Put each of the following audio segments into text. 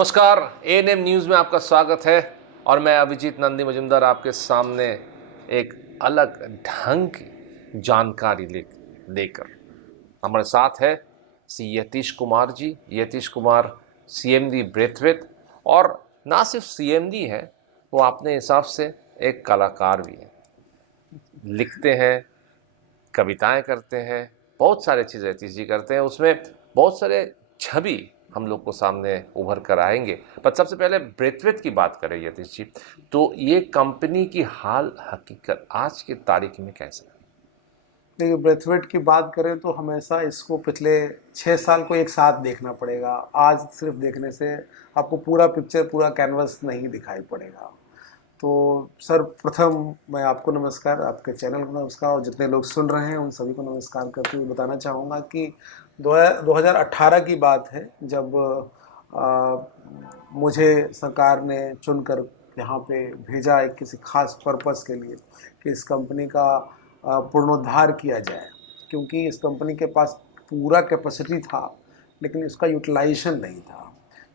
नमस्कार, ANM news में आपका स्वागत है और मैं अभिजीत नंदी मजुमदार आपके सामने एक अलग ढंग की जानकारी लेकर हमारे साथ है सी यतीश कुमार जी। यतीश कुमार सीएमडी ब्रेथवेट, और ना सिर्फ सीएमडी है, वो अपने हिसाब से एक कलाकार भी है। लिखते हैं, कविताएं करते हैं, बहुत सारे चीज़ यतीश जी करते हैं। उसमें बहुत सारे छवि हम लोग को सामने उभर कर आएंगे। पर सबसे पहले ब्रेथवेट की बात करें यतीश जी, तो ये कंपनी की हाल हकीकत आज की तारीख में कैसा है? देखिए, ब्रेथवेट की बात करें तो हमेशा इसको पिछले 6 साल को एक साथ देखना पड़ेगा। आज सिर्फ देखने से आपको पूरा पिक्चर, पूरा कैनवस नहीं दिखाई पड़ेगा। तो सर्वप्रथम मैं आपको नमस्कार, आपके चैनल को नमस्कार और जितने लोग सुन रहे हैं उन सभी को नमस्कार करते हुए बताना चाहूँगा कि 2018 की बात है, जब मुझे सरकार ने चुनकर यहाँ पे भेजा एक किसी खास पर्पस के लिए कि इस कंपनी का पुनरुद्धार किया जाए, क्योंकि इस कंपनी के पास पूरा कैपेसिटी था लेकिन इसका यूटिलाइजेशन नहीं था।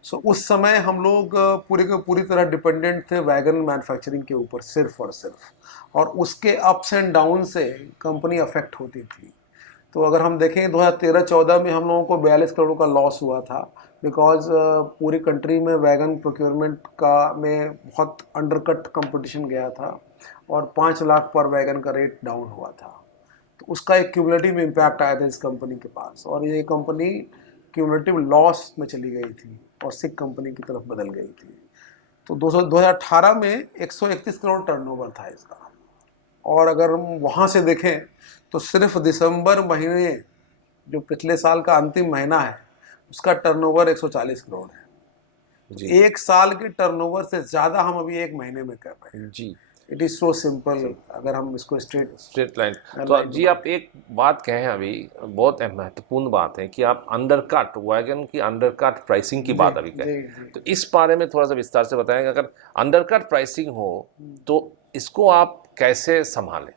सो उस समय हम लोग पूरे के पूरी तरह डिपेंडेंट थे वैगन मैन्युफैक्चरिंग के ऊपर, सिर्फ और सिर्फ, और उसके अप्स एंड डाउन से कंपनी अफेक्ट होती थी। तो अगर हम देखें 2013-14 में हम लोगों को 42 करोड़ का लॉस हुआ था, बिकॉज पूरी कंट्री में वैगन प्रोक्योरमेंट का में बहुत अंडरकट कंपटीशन गया था और 5 लाख पर वैगन का रेट डाउन हुआ था। तो उसका एक क्यूमुलेटिव इम्पैक्ट आया था इस कंपनी के पास, और ये कंपनी क्यूमुलेटिव लॉस में चली गई थी और सिक कंपनी की तरफ बदल गई थी। तो 2018 में 131 करोड़ टर्नओवर था इसका, और अगर हम वहाँ से देखें तो सिर्फ दिसंबर महीने, जो पिछले साल का अंतिम महीना है, उसका टर्नओवर 140 करोड़ है जी। एक साल की टर्नओवर से ज़्यादा हम अभी एक महीने में कर रहे हैं जी। It is so simple. अगर हम इसको स्ट्रेट लाइन, तो जी आप एक बात कहें, अभी बहुत महत्वपूर्ण बात है कि आप अंडरकट वैगन की अंडरकट प्राइसिंग की बात अभी कहें, तो इस बारे में थोड़ा सा विस्तार से बताएंगे। अगर अंडरकट प्राइसिंग हो तो इसको आप कैसे संभालें?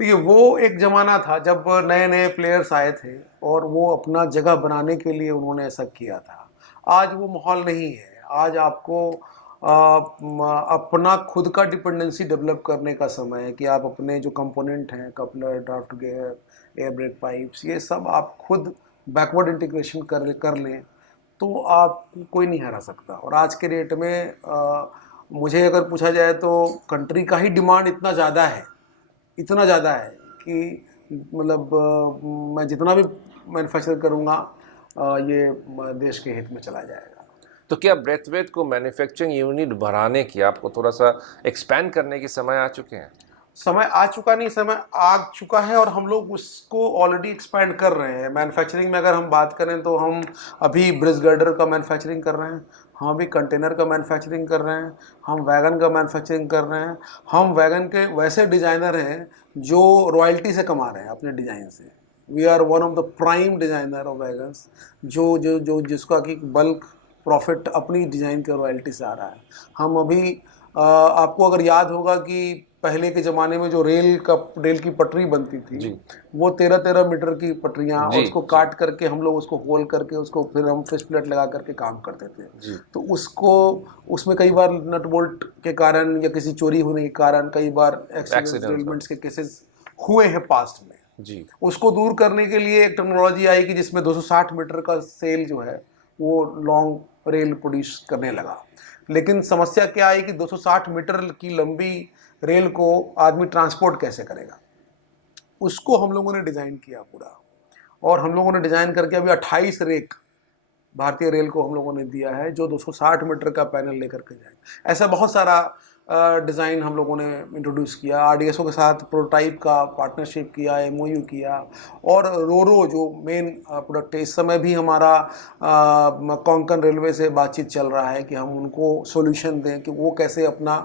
देखिए, वो एक ज़माना था जब नए नए प्लेयर्स आए थे और वो अपना जगह बनाने के लिए उन्होंने ऐसा किया था। आज वो माहौल नहीं है। आज आपको अपना खुद का डिपेंडेंसी डेवलप करने का समय है कि आप अपने जो कंपोनेंट हैं, coupler, draft gear, air brake pipes, ये सब आप खुद बैकवर्ड इंटीग्रेशन कर लें तो आप कोई नहीं हरा सकता। और आज के रेट में मुझे अगर पूछा जाए तो कंट्री का ही डिमांड इतना ज़्यादा है कि मतलब मैं जितना भी मैन्युफैक्चर करूँगा ये देश के हित में चला जाएगा। तो क्या ब्रेथवेट को मैन्युफैक्चरिंग यूनिट बढ़ाने की, आपको थोड़ा सा एक्सपैंड करने की समय आ चुके हैं? समय आ चुका नहीं, समय आ चुका है और हम लोग उसको ऑलरेडी एक्सपैंड कर रहे हैं। मैन्युफैक्चरिंग में अगर हम बात करें तो हम अभी ब्रिज गर्डर का मैन्युफैक्चरिंग कर रहे हैं, हम अभी कंटेनर का मैन्युफैक्चरिंग कर रहे हैं, हम वैगन का मैन्युफैक्चरिंग कर रहे हैं। हम वैगन के वैसे डिज़ाइनर हैं जो रॉयल्टी से कमा रहे हैं अपने डिज़ाइन से। We are one of the prime designer of wagons, जो जो जो जिसका कि बल्क प्रॉफिट अपनी डिज़ाइन के रॉयल्टी से आ रहा है। हम अभी आपको अगर याद होगा कि पहले के ज़माने में जो रेल की पटरी बनती थी, वो 13-13 मीटर की पटरियाँ, और उसको काट करके हम लोग उसको होल करके उसको फिर हम फिश प्लेट लगा करके काम करते थे। तो उसमें कई बार नट बोल्ट के कारण या किसी चोरी होने के कारण कई बार एक्सीडेंट्स के केसेस हुए हैं पास्ट में जी। उसको दूर करने के लिए एक टेक्नोलॉजी आई कि जिसमें 260 मीटर का सेल जो है वो लॉन्ग रेल प्रोड्यूस करने लगा। लेकिन समस्या क्या आई कि 260 मीटर की लंबी रेल को आदमी ट्रांसपोर्ट कैसे करेगा, उसको हम लोगों ने डिज़ाइन किया पूरा, और हम लोगों ने डिज़ाइन करके अभी 28 रेक भारतीय रेल को हम लोगों ने दिया है जो 260 मीटर का पैनल लेकर के जाए। ऐसा बहुत सारा डिज़ाइन हम लोगों ने इंट्रोड्यूस किया। आरडीएसओ के साथ प्रोटोटाइप का पार्टनरशिप किया, एमओयू किया, और रोरो जो मेन प्रोडक्ट है, इस समय भी हमारा कोंकण रेलवे से बातचीत चल रहा है कि हम उनको सॉल्यूशन दें कि वो कैसे अपना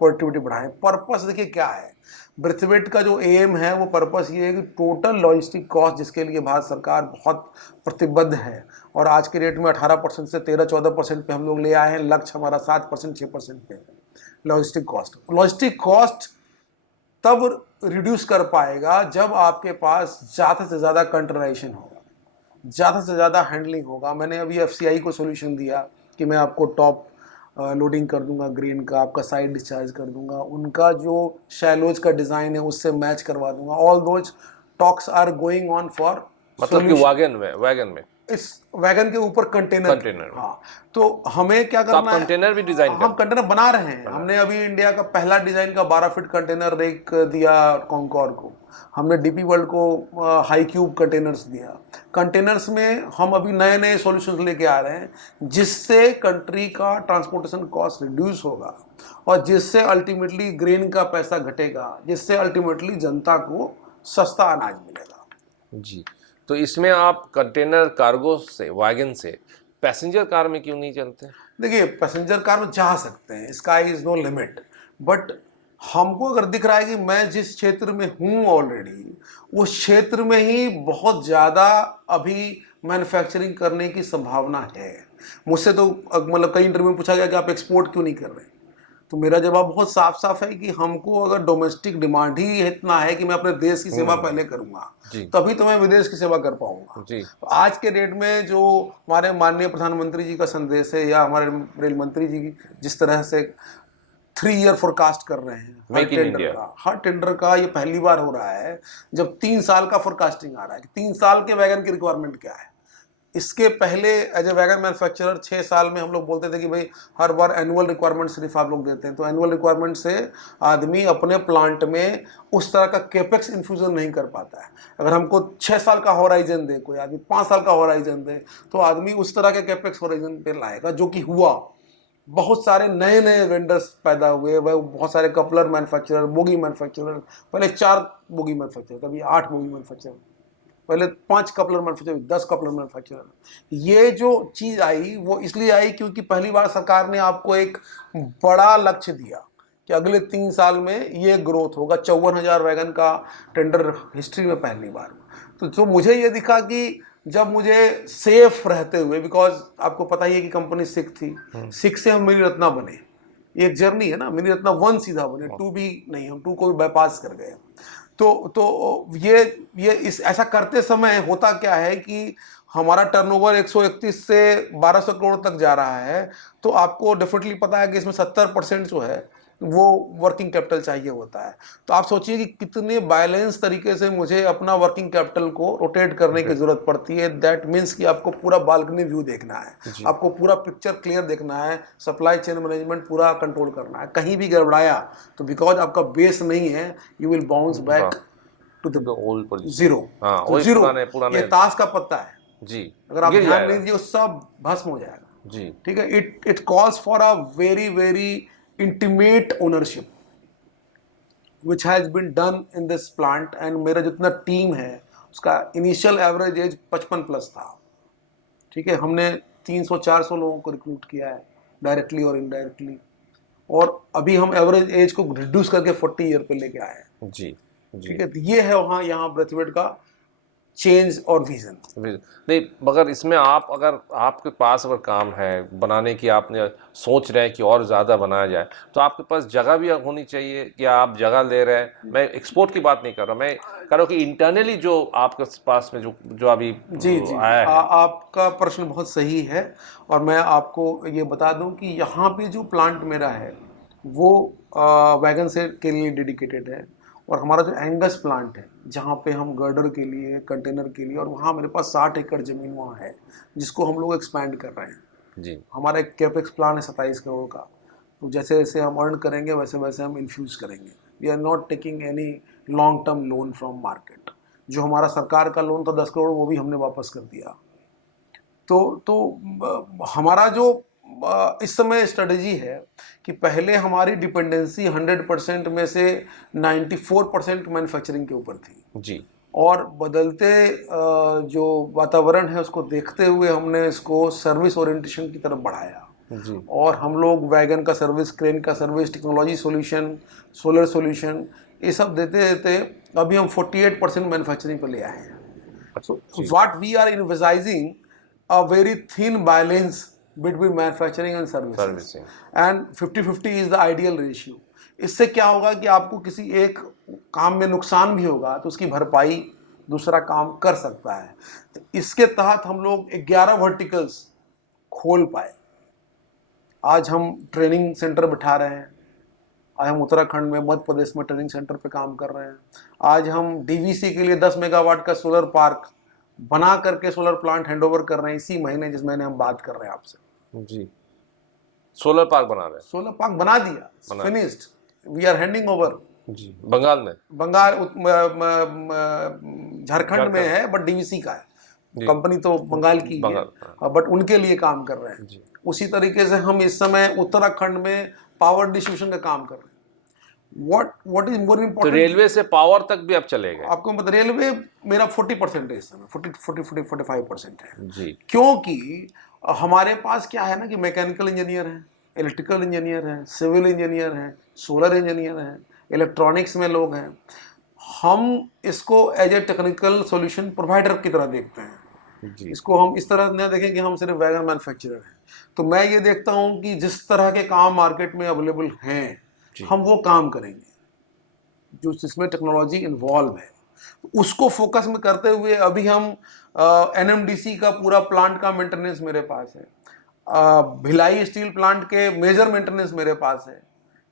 प्रोडक्टिविटी बढ़ाएं। पर्पस देखिए क्या है, ब्रेथवेट का जो एम है वो पर्पस ये है कि टोटल लॉजिस्टिक कॉस्ट, जिसके लिए भारत सरकार बहुत प्रतिबद्ध है, और आज के रेट में 18% से 13-14% पे हम लोग ले आए हैं। लक्ष्य हमारा 7%, 6% पे है लॉजिस्टिक कॉस्ट तब रिड्यूस कर पाएगा जब आपके पास ज़्यादा से ज़्यादा कंटेनराइजेशन होगा, ज़्यादा से ज़्यादा हैंडलिंग होगा। मैंने अभी एफसीआई को सोल्यूशन दिया कि मैं आपको टॉप लोडिंग कर दूंगा ग्रेन का, आपका साइड डिस्चार्ज कर दूंगा, उनका जो शैलोज का डिज़ाइन है उससे मैच करवा दूंगा। All those talks are going on for मतलब कि वैगन में इस वैगन के ऊपर कंटेनर। कंटेनर में। हाँ, तो हमें क्या तो आप करना है, कंटेनर भी डिजाइन हम करते कंटेनर बना रहे हैं। हमने अभी इंडिया का पहला डिजाइन का 12 फीट कंटेनर रेक दिया कॉन्कॉर को, हमने डीपी वर्ल्ड को हाई क्यूब कंटेनर्स दिया। कंटेनर्स में हम अभी नए नए सॉल्यूशंस लेके आ रहे हैं जिससे कंट्री का ट्रांसपोर्टेशन कॉस्ट रिड्यूस होगा और जिससे अल्टीमेटली ग्रेन का पैसा घटेगा, जिससे अल्टीमेटली जनता को सस्ता अनाज मिलेगा। जी। तो इसमें आप कंटेनर कार्गो से, वैगन से पैसेंजर कार में क्यों नहीं चलते? देखिए, पैसेंजर कार में जा सकते हैं, sky is no limit, but हमको अगर दिख रहा है कि मैं जिस क्षेत्र में हूँ ऑलरेडी, उस क्षेत्र में ही बहुत ज़्यादा अभी मैन्युफैक्चरिंग करने की संभावना है। मुझसे तो मतलब कई इंटरव्यू में पूछा गया कि आप एक्सपोर्ट क्यों नहीं कर रहे, तो मेरा जवाब बहुत साफ साफ है कि हमको अगर डोमेस्टिक डिमांड ही इतना है कि मैं अपने देश की सेवा पहले करूंगा, तभी तो मैं विदेश की सेवा कर पाऊंगा। तो आज के डेट में जो हमारे माननीय प्रधानमंत्री जी का संदेश है या हमारे रेल मंत्री जी की जिस तरह से 3 ईयर फोरकास्ट कर रहे हैं हर टेंडर का ये पहली बार हो रहा है जब 3 साल का फोरकास्टिंग आ रहा है कि 3 साल के वैगन की रिक्वायरमेंट क्या है। इसके पहले एज ए वैगन मैन्युफैक्चरर 6 साल में हम लोग बोलते थे कि भाई हर बार एनुअल रिक्वायरमेंट सिर्फ आप लोग देते हैं, तो एनुअल रिक्वायरमेंट से आदमी अपने प्लांट में उस तरह का केपेक्स इन्फ्यूजन नहीं कर पाता है। अगर हमको 6 साल का हॉराइजन दे, कोई आदमी 5 साल का हॉराइजन दे, तो आदमी उस तरह के केपेक्स हॉराइजन पे लाएगा, जो कि हुआ। बहुत सारे नए नए वेंडर्स पैदा हुए, वह बहुत सारे कपलर मैन्युफैक्चरर, बोगी मैन्युफैक्चरर, पहले 4 बोगी मैन्युफैक्चरर, कभी 8 बोगी मैन्युफैक्चरर, पहले 5 कपलर मैन्युफैक्चरर, 10 कपलर मैन्युफैक्चरर। ये जो चीज़ आई वो इसलिए आई क्योंकि पहली बार सरकार ने आपको एक बड़ा लक्ष्य दिया कि अगले 3 साल में ये ग्रोथ होगा। 54,000 वैगन का टेंडर हिस्ट्री में पहली बार। तो मुझे ये दिखा कि जब मुझे सेफ रहते हुए, बिकॉज आपको पता ही है कि कंपनी सिख थी, सिख से हम मिनी रत्ना बने, ये एक जर्नी है ना, मिनी रत्ना 1 सीधा बने, 2 भी नहीं, हम 2 को भी बाईपास कर गए। तो ये इस ऐसा करते समय होता क्या है कि हमारा टर्नओवर 131 से 1200 करोड़ तक जा रहा है, तो आपको डेफिनेटली पता है कि इसमें 70% जो है वो वर्किंग कैपिटल चाहिए होता है। तो आप सोचिए कि कितने बैलेंस तरीके से मुझे अपना वर्किंग कैपिटल को रोटेट करने की जरूरत पड़ती है। दैट मीन्स कि आपको पूरा बालकनी व्यू देखना है, आपको पूरा पिक्चर क्लियर देखना है, सप्लाई चेन मैनेजमेंट पूरा कंट्रोल करना है। कहीं भी गड़बड़ाया तो बिकॉज आपका बेस नहीं है, you will bounce back to the old position, zero. तो जीरो ये ताश का पत्ता है जी, अगर आप ध्यान नहीं दीजिए सब भस्म हो जाएगा जी। ठीक है, it calls for a very very intimate ownership which has been done in this plant। and मेरा जितना टीम है उसका इनिशियल एवरेज एज 55 प्लस था। ठीक है, हमने 300-400 लोगों को रिक्रूट किया है डायरेक्टली और इनडायरेक्टली, और अभी हम एवरेज एज को रिड्यूस करके 40 ईयर पे लेके आए हैं जी। ठीक है, तो ये है वहाँ यहाँ ब्रेथवेट का चेंज और विजन। नहीं, मगर इसमें आप अगर आपके पास अगर काम है बनाने की, आपने सोच रहे हैं कि और ज़्यादा बनाया जाए, तो आपके पास जगह भी होनी चाहिए कि आप जगह ले रहे हैं। मैं एक्सपोर्ट की बात नहीं कर रहा, मैं कह रहा हूँ कि इंटरनली जो आपके पास में जो अभी जी आया है। आपका प्रश्न बहुत सही है, और मैं आपको ये बता दूं कि यहाँ पे जो प्लांट मेरा है वो वैगन से के लिए डेडिकेटेड है, और हमारा जो एंगस प्लांट है जहाँ पे हम गर्डर के लिए, कंटेनर के लिए, और वहाँ मेरे पास 60 एकड़ ज़मीन वहाँ है जिसको हम लोग एक्सपैंड कर रहे हैं जी। हमारा एक कैपेक्स प्लान है 27 करोड़ का, तो जैसे जैसे हम अर्न करेंगे वैसे वैसे हम इन्फ्यूज़ करेंगे। We are not taking any long term loan from market. जो हमारा सरकार का लोन था 10 करोड़ वो भी हमने वापस कर दिया। तो हमारा जो इस समय स्ट्रेटजी है कि पहले हमारी डिपेंडेंसी 100% में से 94% मैन्युफैक्चरिंग के ऊपर थी जी, और बदलते जो वातावरण है उसको देखते हुए हमने इसको सर्विस ओरिएंटेशन की तरफ बढ़ाया जी। और हम लोग वैगन का सर्विस, क्रेन का service, technology solution, solar solution, ये सब देते देते अभी हम 48% मैन्युफैक्चरिंग पर ले आए हैं। So what we are envisaging a very thin balance between manufacturing and servicing and 50-50 is the ideal ratio। इससे क्या होगा कि आपको किसी एक काम में नुकसान भी होगा तो उसकी भरपाई दूसरा काम कर सकता है। तो इसके तहत हम लोग 11 वर्टिकल्स खोल पाए आज हम ट्रेनिंग सेंटर बिठा रहे हैं। आज हम उत्तराखंड में, मध्य प्रदेश में ट्रेनिंग सेंटर पे काम कर रहे हैं। आज हम डीवीसी के लिए 10 मेगावाट का सोलर पार्क बना करके सोलर प्लांट हैंडओवर कर रहे हैं इसी महीने, जिस महीने हम बात कर रहे हैं आपसे। जी, सोलर पार्क बना रहे हैं। सोलर पार्क बना दिया, finished, we are handing over. जी, बंगाल में, बंगाल झारखंड में है, बट डीवीसी का है, कंपनी तो बंगाल की ही है, बट उनके लिए काम कर रहे हैं। उसी तरीके से हम इस समय उत्तराखंड में पावर डिस्ट्रीब्यूशन का काम कर रहे हैं। व्हाट इज मोर तो इम्पोर्टेंट, रेलवे से पावर तक भी अब चलेगा। आपको मतलब रेलवे मेरा 40% है इस समय, 45% है जी, क्योंकि हमारे पास क्या है ना कि मैकेनिकल इंजीनियर है, इलेक्ट्रिकल इंजीनियर है, सिविल इंजीनियर है, सोलर इंजीनियर है, इलेक्ट्रॉनिक्स में लोग हैं। हम इसको as a technical solution provider की तरह देखते हैं। जी, इसको हम इस तरह न देखें कि हम सिर्फ वैगन मैन्युफैक्चरर हैं। तो मैं ये देखता हूँ कि जिस तरह के काम मार्केट में अवेलेबल हैं, हम वो काम करेंगे जो जिसमें टेक्नोलॉजी इन्वॉल्व है। उसको फोकस में करते हुए अभी हम एनएमडीसी का पूरा प्लांट का मेंटेनेंस मेरे पास है, भिलाई स्टील प्लांट के मेजर मेंटेनेंस मेरे पास है।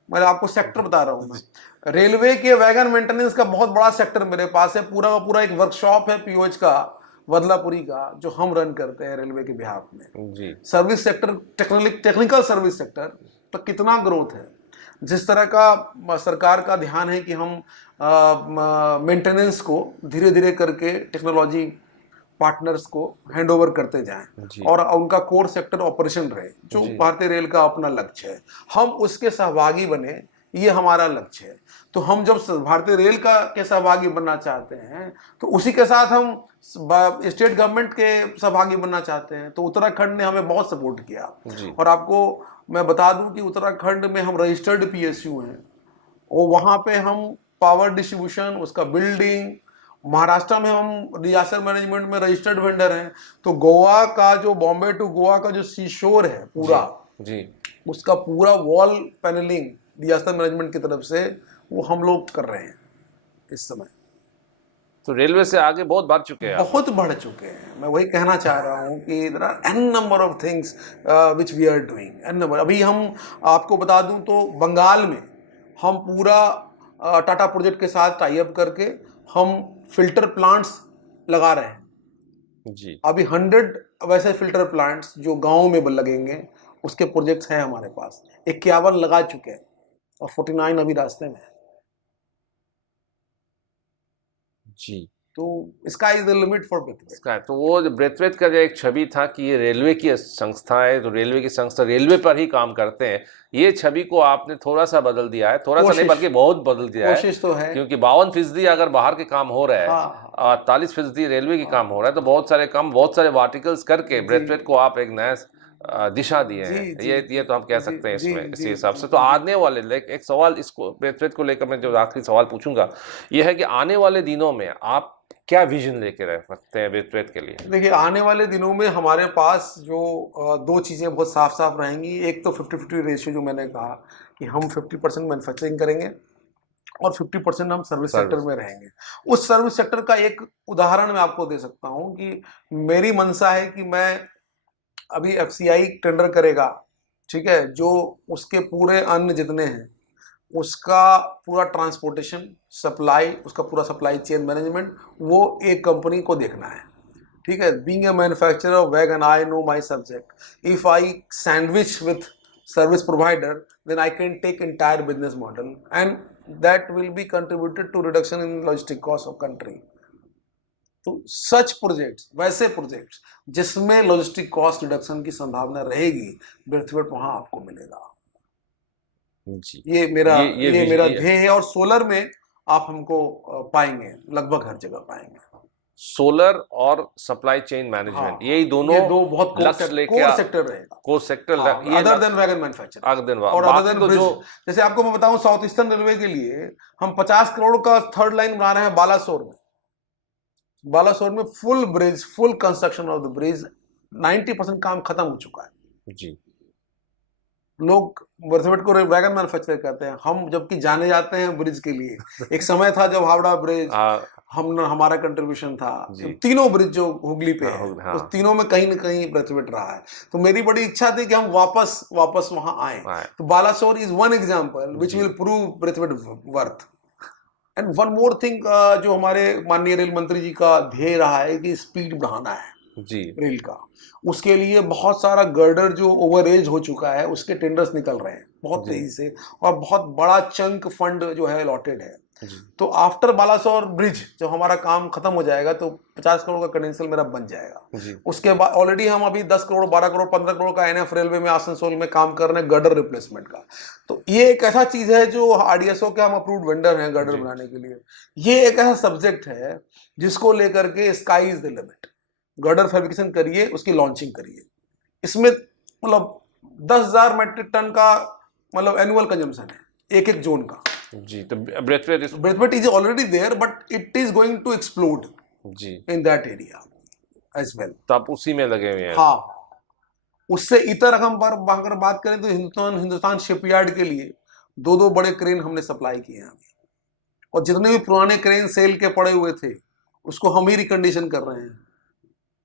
मैं आपको सेक्टर बता रहा हूँ, मैं रेलवे के वैगन मेंटेनेंस का बहुत बड़ा सेक्टर मेरे पास है। पूरा का पूरा एक वर्कशॉप है पीओएच का, बदलापुरी का, जो हम रन करते हैं रेलवे के बिहाफ में। जी, service sector, technical service sector तो कितना ग्रोथ है। जिस तरह का सरकार का ध्यान है कि हम मेंटेनेंस को धीरे धीरे करके टेक्नोलॉजी पार्टनर्स को हैंडओवर करते जाएं और उनका कोर सेक्टर ऑपरेशन रहे, जो भारतीय रेल का अपना लक्ष्य है, हम उसके सहभागी बने, ये हमारा लक्ष्य है। तो हम जब भारतीय रेल का के सहभागी बनना चाहते हैं तो उसी के साथ हम स्टेट गवर्नमेंट के सहभागी बनना चाहते हैं। तो उत्तराखंड ने हमें बहुत सपोर्ट किया। और आपको मैं बता दूं कि उत्तराखंड में हम रजिस्टर्ड पीएसयू हैं और वहाँ पे हम पावर डिस्ट्रीब्यूशन, उसका बिल्डिंग, महाराष्ट्र में हम डिजास्टर मैनेजमेंट में रजिस्टर्ड वेंडर हैं। तो गोवा का जो, बॉम्बे टू गोवा का जो सी शोर है पूरा, जी, उसका पूरा वॉल पैनलिंग डिजास्टर मैनेजमेंट की तरफ से वो हम लोग कर रहे हैं इस समय। तो रेलवे से आगे बहुत बढ़ चुके हैं, बहुत बढ़ चुके हैं। मैं वही कहना चाह रहा हूँ कि there are n number of things which we are doing, n number. अभी हम आपको बता दूं तो बंगाल में हम पूरा टाटा प्रोजेक्ट के साथ टाई अप करके हम फिल्टर प्लांट्स लगा रहे हैं। जी, अभी 100 वैसे फिल्टर प्लांट्स जो गाँव में लगेंगे, उसके प्रोजेक्ट्स हैं हमारे पास। 51 लगा चुके हैं और 49 अभी रास्ते में है। जी, तो इसका is the limit for Braithwaite. इसका तो वो ब्रेथवेट का जो एक छवि था कि ये रेलवे की संस्था है, तो रेलवे की संस्था रेलवे पर ही काम करते हैं, ये छवि को आपने थोड़ा सा बदल दिया है, थोड़ा सा नहीं बल्कि बहुत बदल दिया है। कोशिश तो है, क्योंकि 52% अगर बाहर के काम हो रहा है, 48% रेलवे की काम हो रहा है, तो बहुत सारे काम, बहुत सारे वर्टिकल्स करके ब्रेथवेट को आप एक नया दिशा दिए हैं। ये तो हम कह सकते हैं इसमें, इसी हिसाब से। तो आने वाले एक सवाल इसको ब्रेथवेट को लेकर मैं जो आखिरी सवाल पूछूंगा ये है कि आने वाले दिनों में आप क्या विजन लेके रह सकते हैं ब्रेथवेट के लिए? देखिए, आने वाले दिनों में हमारे पास जो दो चीज़ें बहुत साफ साफ रहेंगी। एक तो 50-50 रेशियो, जो मैंने कहा कि हम 50% मैन्युफैक्चरिंग करेंगे और 50% हम सर्विस सेक्टर में रहेंगे। उस सर्विस सेक्टर का एक उदाहरण मैं आपको दे सकता हूँ कि मेरी मंशा है कि मैं अभी एफसीआई टेंडर करेगा, ठीक है, जो उसके पूरे अन्न जितने हैं उसका पूरा ट्रांसपोर्टेशन, सप्लाई, उसका पूरा सप्लाई चेन मैनेजमेंट, वो एक कंपनी को देखना है, ठीक है। Being a manufacturer of wagon, I know my subject. If I sandwich with service provider, then I can take entire business model and that will be contributed to reduction in logistic cost of country. तो सच projects, वैसे projects जिसमें logistic cost reduction की संभावना रहेगी, Brathwaite वहां आपको मिलेगा। जी, ये मेरा ध्येय है। और सोलर में आप हमको पाएंगे, लगभग हर जगह पाएंगे। सोलर और सप्लाई चेन मैनेजमेंट, यही दोनों ये दो बहुत लक्ष्य लेके कोर सेक्टर रहेगा, कोर सेक्टर, ये अदर देन वैगन मैन्युफैक्चरिंग, और अदर देन ब्रिज। जैसे आपको मैं बताऊं, साउथ ईस्टर्न रेलवे के लिए हम 50 करोड़ का थर्ड लाइन बना रहे हैं बालासोर में। बालासोर में full bridge, full construction of the bridge, 90% काम खत्म हो चुका है। जी, लोग ब्रेथवेट को वैगन मैन्युफैक्चर करते हैं, हम जबकि जाने जाते हैं ब्रिज के लिए। एक समय था जब हावड़ा ब्रिज, हमारा कंट्रीब्यूशन था। जी। तीनों ब्रिज जो हुगली पे हाँ, है, हाँ। उस तीनों में कहीं न कहीं ब्रेथवेट रहा है। तो मेरी बड़ी इच्छा थी कि हम वापस वहां आए। आए। तो Balasore is one example which जी। Will prove Braithwaite worth. And one more thing, जो हमारे माननीय रेल मंत्री जी का ध्येय रहा है कि स्पीड बढ़ाना है जी। रेल का। उसके लिए बहुत सारा गर्डर जो ओवर एज हो चुका है उसके टेंडर्स निकल रहे हैं बहुत जी। तेजी से, और बहुत बड़ा चंक फंड जो है अलॉटेड है। जी। तो आफ्टर बालासोर ब्रिज जब हमारा काम खत्म हो जाएगा तो 50 करोड़ का क्रेडेंशियल मेरा बन जाएगा। जी। उसके बाद ऑलरेडी हम अभी 10 करोड़ 12 करोड़ 15 करोड़ का एनएफ रेलवे में आसनसोल में काम कर रहे हैं गर्डर रिप्लेसमेंट का। तो ये एक ऐसा चीज है जो आरडीएसओ के हम अप्रूव्ड वेंडर हैं गर्डर जी। बनाने के लिए। ये एक ऐसा सब्जेक्ट है जिसको लेकर के sky is the limit. Girder fabrication करिए, उसकी लॉन्चिंग करिए। इसमें मतलब 10,000 मेट्रिक टन का मतलब एनुअल कंजम्पशन है एक एक जोन का। जी। तो ब्रेथवेट इस Braithwaite is already there but it is going to explode जी। In that area as well. तो आप उसी में लगे हुए हैं। हाँ, उससे इतर हम पर अगर बात करें तो हिंदुस्तान शिपयार्ड के लिए दो दो बड़े क्रेन हमने सप्लाई किए हैं अभी। और जितने भी पुराने क्रेन सेल के पड़े हुए थे उसको हम ही रिकंडीशन कर रहे हैं।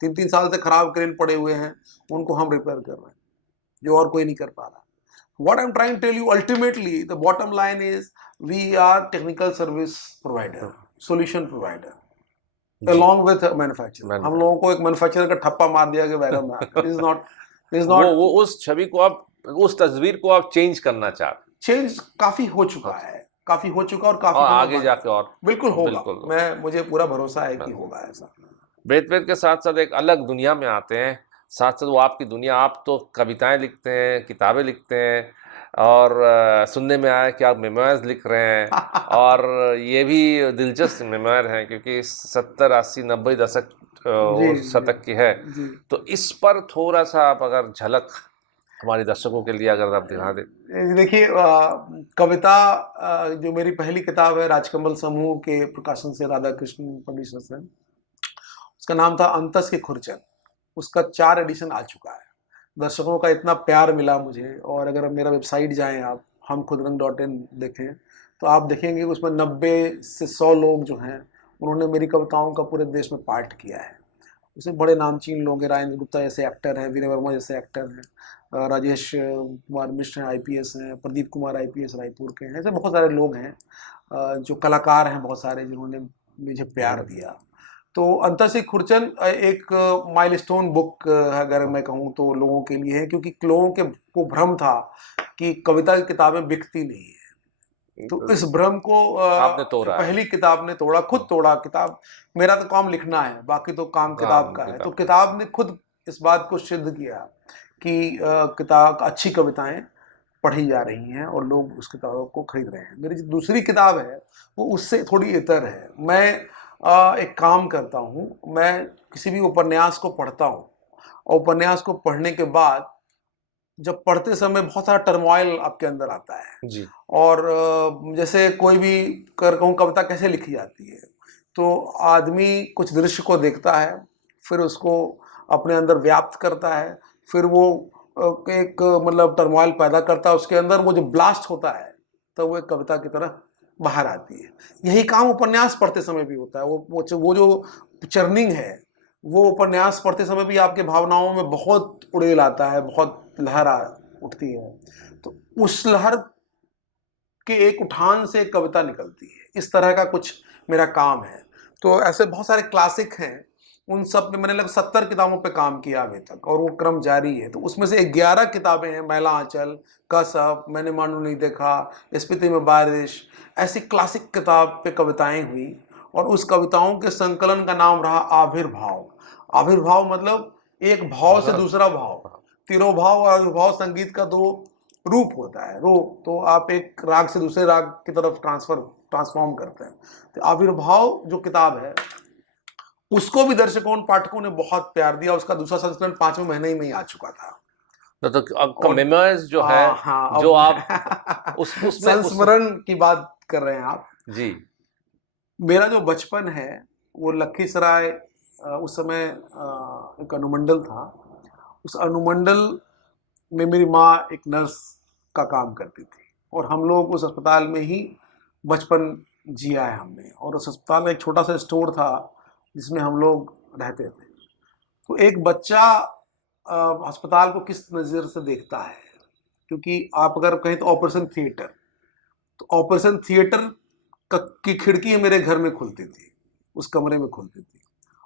3-3 साल से खराब क्रेन पड़े हुए हैं, उनको हम रिपेयर कर रहे हैं, जो और कोई नहीं कर पा रहा। What I'm trying to tell you, ultimately, the bottom line is we are technical service provider, solution provider, ji. along with a manufacturer. हम लोगों को एक मैन्युफैक्चरर का ठप्पा मार दिया कि वैगन में आकर। This is not वो उस छवि को आप, उस तस्वीर को आप चेंज करना चाहते चेंज काफी हो चुका है, काफी हो चुका और काफी और होना आगे बाकी जाके और बिल्कुल होगा। बिल्कुल। मुझे पूरा भरोसा है कि होगा ऐसा। ब्रेथवेट के साथ साथ एक अलग दुनिया में आते हैं, साथ साथ वो आपकी दुनिया, आप तो कविताएं लिखते हैं, किताबें लिखते हैं, और सुनने में आया कि आप मेमोयर्स लिख रहे हैं और ये भी दिलचस्प मेमोयर हैं क्योंकि 70 80 90 दशक जी शतक की है। जी। तो इस पर थोड़ा सा आप अगर झलक हमारे दर्शकों के लिए अगर आप दिखा दें। देखिए, कविता, जो मेरी पहली किताब है राजकमल समूह के प्रकाशन से, राधा कृष्ण पब्लिशर से, उसका नाम था अंतस के खुरचन। उसका 4 एडिशन आ चुका है। दर्शकों का इतना प्यार मिला मुझे, और अगर मेरा वेबसाइट जाएं आप हमखुदरंग.in देखें तो आप देखेंगे कि उसमें 90 से 100 लोग जो हैं उन्होंने मेरी कविताओं का पूरे देश में पाठ किया है। उसमें बड़े नामचीन लोग हैं, राजेंद्र गुप्ता जैसे एक्टर हैं, वीरे वर्मा जैसे एक्टर हैं, राजेश कुमार मिश्र हैं आईपीएस हैं, प्रदीप कुमार आईपीएस रायपुर के हैं, ऐसे बहुत सारे लोग हैं जो कलाकार हैं बहुत सारे जिन्होंने मुझे प्यार दिया। तो अंतस खुरचन एक माइलस्टोन बुक अगर मैं कहूँ तो लोगों के लिए है, क्योंकि लोगों के को भ्रम था कि कविता की किताबें बिकती नहीं है। तो इस भ्रम को आपने तोड़ा है। पहली किताब ने तोड़ा, खुद तोड़ा। किताब, मेरा तो काम लिखना है, बाकी तो काम किताब का है। तो किताब ने खुद इस बात को सिद्ध किया कि किताब अच्छी कविताएं पढ़ी जा रही हैं और लोग उस किताबों को खरीद रहे हैं। मेरी जो दूसरी किताब है वो उससे थोड़ी इतर है। मैं एक काम करता हूँ, मैं किसी भी उपन्यास को पढ़ता हूँ और उपन्यास को पढ़ने के बाद जब पढ़ते समय बहुत सारा टर्मोइल आपके अंदर आता है जी। और जैसे कोई भी कर कहूँ कविता कैसे लिखी जाती है, तो आदमी कुछ दृश्य को देखता है, फिर उसको अपने अंदर व्याप्त करता है, फिर वो एक मतलब टर्मोइल पैदा करता है उसके अंदर, वो जो ब्लास्ट होता है तो वो एक कविता की तरह बाहर आती है। यही काम उपन्यास पढ़ते समय भी होता है। वो जो चर्निंग है वो उपन्यास पढ़ते समय भी आपके भावनाओं में बहुत उड़ेल आता है, बहुत लहर उठती है। तो उस लहर के एक उठान से एक कविता निकलती है। इस तरह का कुछ मेरा काम है। तो ऐसे बहुत सारे क्लासिक हैं, उन सब पे मैंने लगभग 70 किताबों पे काम किया अभी तक और वो क्रम जारी है। तो उसमें से 11 किताबें हैं, मैला आंचल, कसब, मैंने मानू नहीं देखा, स्पीति में बारिश, ऐसी क्लासिक किताब पे कविताएं हुई। और उस कविताओं के संकलन का नाम रहा आविर्भाव। आविर्भाव मतलब एक भाव से दूसरा भाव, तिरोभाव और आविर्भाव संगीत का 2 रूप होता है। रूप तो आप एक राग से दूसरे राग की तरफ ट्रांसफॉर्म करते हैं। तो आविर्भाव जो किताब है उसको भी दर्शकों पाठकों ने बहुत प्यार दिया। उसका दूसरा संस्करण 5वें महीने ही में ही आ चुका था। तो आपका मेमोयर्स जो है, हाँ, जो आप उसमें संस्मरण की बात कर रहे हैं आप जी। मेरा जो बचपन है वो लखीसराय, उस समय एक अनुमंडल था। उस अनुमंडल में मेरी माँ एक नर्स का काम करती थी और हम लोग उस अस्पताल में ही बचपन जिया है हमने। और उस अस्पताल में एक छोटा सा स्टोर था जिसमें हम लोग रहते थे। तो एक बच्चा अस्पताल को किस नज़र से देखता है, क्योंकि आप अगर कहें तो ऑपरेशन थिएटर, तो ऑपरेशन थिएटर की खिड़की मेरे घर में खुलती थी, उस कमरे में खुलती थी,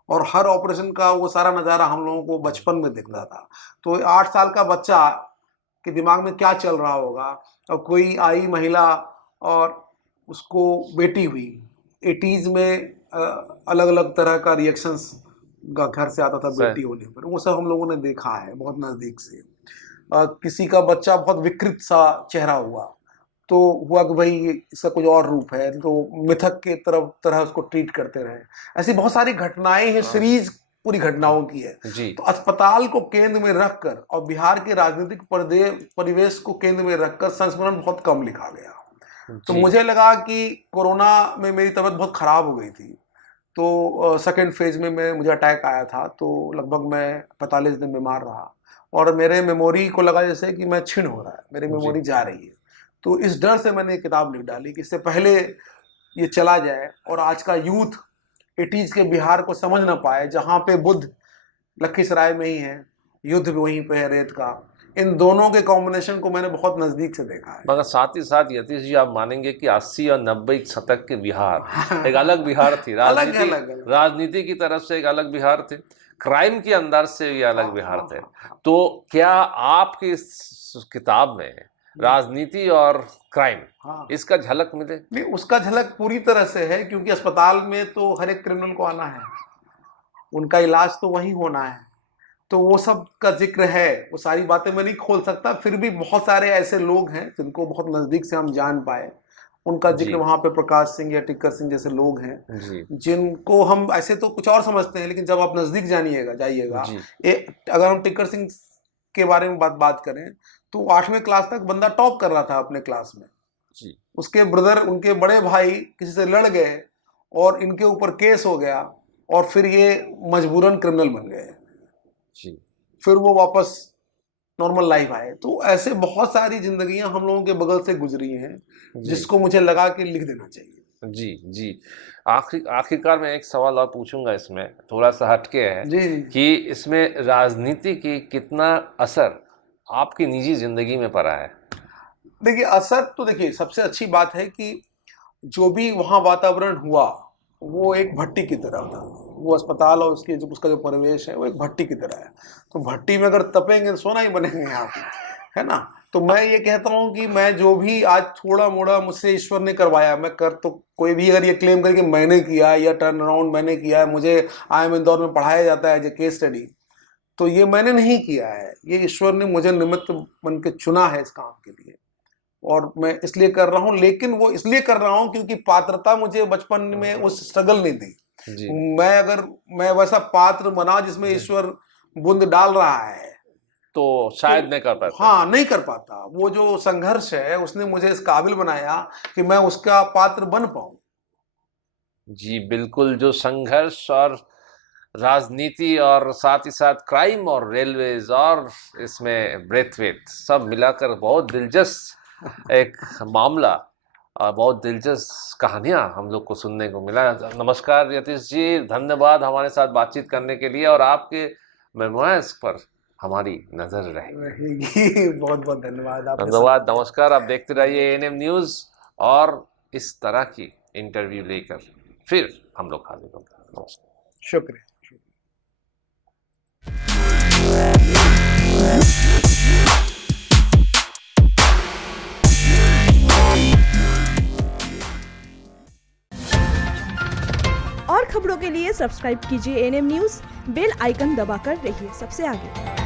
और हर ऑपरेशन का वो सारा नज़ारा हम लोगों को बचपन में दिखता था। तो 8 साल का बच्चा के दिमाग में क्या चल रहा होगा, और कोई आई महिला और उसको बेटी हुई, 80s में अलग अलग तरह का रिएक्शंस का घर से आता था बेटी होने पर, वो सब हम लोगों ने देखा है बहुत नज़दीक से। किसी का बच्चा बहुत विकृत सा चेहरा हुआ, तो हुआ कि भाई इसका कुछ और रूप है, तो मिथक के तरह उसको ट्रीट करते रहे। ऐसी बहुत सारी घटनाएं हैं, सीरीज पूरी घटनाओं की है। तो अस्पताल को केंद्र में रखकर और बिहार के राजनीतिक परिवेश को केंद्र में रखकर संस्मरण बहुत कम लिखा गया। तो मुझे लगा कि कोरोना में मेरी तबीयत बहुत खराब हो गई थी, तो सेकेंड फेज में मुझे अटैक आया था, तो लगभग मैं 45 दिन बीमार रहा, और मेरे मेमोरी को लगा जैसे कि मैं क्षीण हो रहा है, मेरी मेमोरी जा रही है। तो इस डर से मैंने किताब लिख डाली कि इससे पहले ये चला जाए और आज का यूथ 80s के बिहार को समझ ना पाए, जहाँ पे बुद्ध लखीसराय में ही है, युद्ध भी वहीं पे है रेत का। इन दोनों के कॉम्बिनेशन को मैंने बहुत नज़दीक से देखा है। मगर साथ ही साथ यतीश जी, आप मानेंगे कि 80 और 90 शतक के बिहार एक अलग बिहार थी। राजनीति की तरफ से एक अलग बिहार थे, क्राइम के अंदर से ये अलग बिहार थे। तो क्या आपकी इस किताब में राजनीति और क्राइम इसका झलक मिले? नहीं, उसका झलक पूरी तरह से है, क्योंकि अस्पताल में तो हर एक क्रिमिनल को आना है, उनका इलाज तो वहीं होना है, तो वो सब का जिक्र है। वो सारी बातें मैं नहीं खोल सकता, फिर भी बहुत सारे ऐसे लोग हैं जिनको बहुत नज़दीक से हम जान पाए, उनका जिक्र वहाँ पे प्रकाश सिंह या टिक्कर सिंह जैसे लोग हैं जिनको हम ऐसे तो कुछ और समझते हैं, लेकिन जब आप नज़दीक जाइएगा, अगर हम टिक्कर सिंह के बारे में बात करें तो 8वीं क्लास तक बंदा टॉप कर रहा था अपने क्लास में। उसके ब्रदर, उनके बड़े भाई किसी से लड़ गए और इनके ऊपर केस हो गया, और फिर ये मजबूरन क्रिमिनल बन गए। फिर वो वापस नॉर्मल लाइफ आए। तो ऐसे बहुत सारी जिंदगियां हम लोगों के बगल से गुजरी हैं, जिसको मुझे लगा कि लिख देना चाहिए। जी आखिरकार मैं एक सवाल और पूछूंगा, इसमें थोड़ा सा हटके है कि इसमें राजनीति की कितना असर आपकी निजी जिंदगी में पड़ा है? देखिए, असर तो देखिए, सबसे अच्छी बात है कि जो भी वहाँ वातावरण हुआ वो एक भट्टी की तरह था। वो अस्पताल और उसका जो परिवेश है वो एक भट्टी की तरह है। तो भट्टी में अगर तपेंगे तो सोना ही बनेंगे आप, है ना। तो मैं ये कहता हूँ कि मैं जो भी आज थोड़ा मोड़ा मुझसे ईश्वर ने करवाया, मैं कर तो कोई भी अगर ये क्लेम करे कि मैंने किया या टर्न अराउंड मैंने किया है, मुझे IIM इंदौर में पढ़ाया जाता है एज ए केस स्टडी, तो ये मैंने नहीं किया है, ये ईश्वर ने मुझे निमित्त बन के चुना है इस काम के लिए, और मैं इसलिए कर रहा हूँ। लेकिन वो इसलिए कर रहा हूँ क्योंकि पात्रता मुझे बचपन में उस स्ट्रगल नहीं दी। मैं वैसा पात्र बना जिसमें ईश्वर बूंद डाल रहा है, तो शायद नहीं कर पाता। हाँ, नहीं कर पाता। वो जो संघर्ष है उसने मुझे इस काबिल बनाया कि मैं उसका पात्र बन पाऊं। जी बिल्कुल, जो संघर्ष और राजनीति और साथ ही साथ क्राइम और रेलवेज और इसमें ब्रेथवेट सब मिलाकर बहुत दिलचस्प एक मामला और बहुत दिलचस्प कहानियां हम लोग को सुनने को मिला। नमस्कार यतीश जी, धन्यवाद हमारे साथ बातचीत करने के लिए, और आपके मेमोइर्स पर हमारी नजर रहेगी। बहुत बहुत धन्यवाद। धन्यवाद, नमस्कार। आप देखते रहिए ANM न्यूज़, और इस तरह की इंटरव्यू लेकर फिर हम लोग हाजिर होंगे। नमस्कार, शुक्रिया। और खबरों के लिए सब्सक्राइब कीजिए ANM न्यूज़, बेल आइकन दबाकर रहिए सबसे आगे।